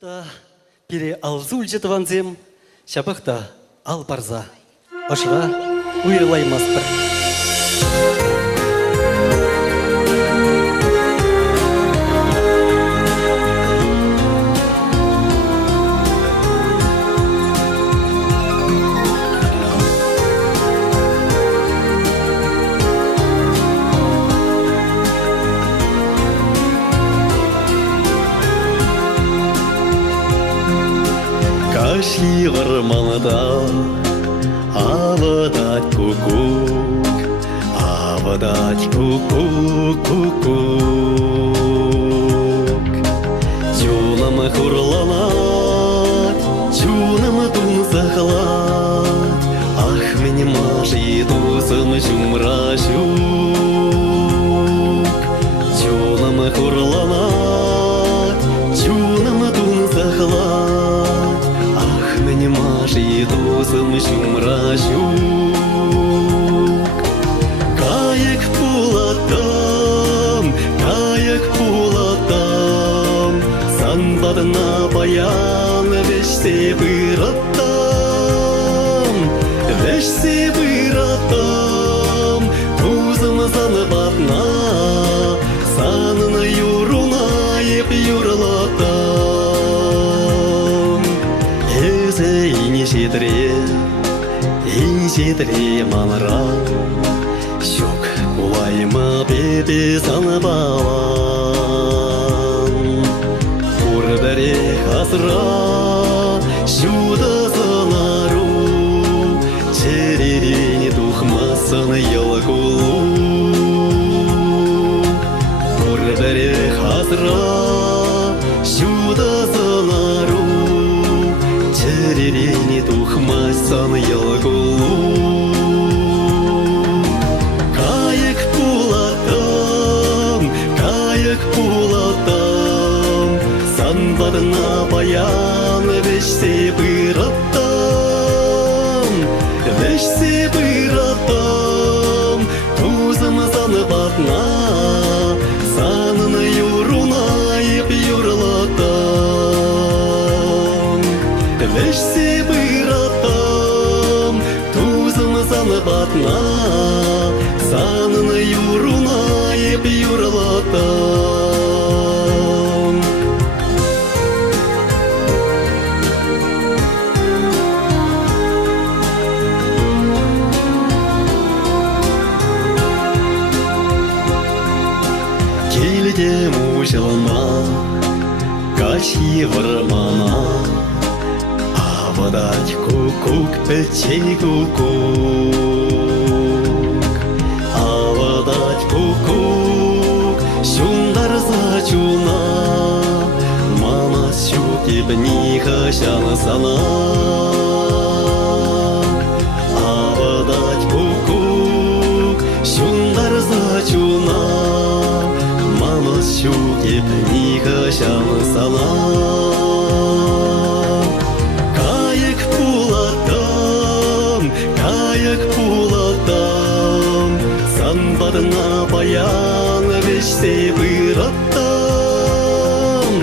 Шабықта пере алзул жетіванзем, шабықта ал барза. Ошыға ұйырлаймаспыр. Каши варманада авадать кукук, авадать кукук, кукук. Чунам хурланать, чунам тун захлать, ах, мне маши тусам чумращук. Чунам хурланать, чунам тун захлать, не маши тусам чумращук. Каяк пулатам, санбадына баян вешсе быратам, тузым санбадна, санына юрунайып юрлатам. Иншедре манра, щук улайма бебе санбалан. Урбере хасра, щуда санару, черерени тухмасын елгулу. Урбере хасра, щуда санару, черерени тухмасын елгулу. Каяк пулатам, санбадына баян вешсе быратам, тузым санбадна, санын юрунайып юрлатам. Вешсе быратам, тузым санбадна, санын юрунайып юрлатам. Келдем ужылма, каши вармана, авадать кукук, печей кукук. Авадать кукук, шундар зачуна, мама щукип нихащан сана. Авадать кукук, шундар зачуна, мама щукип нихащан сана. Каяк пулатам, санбадына баян вешсе быратам,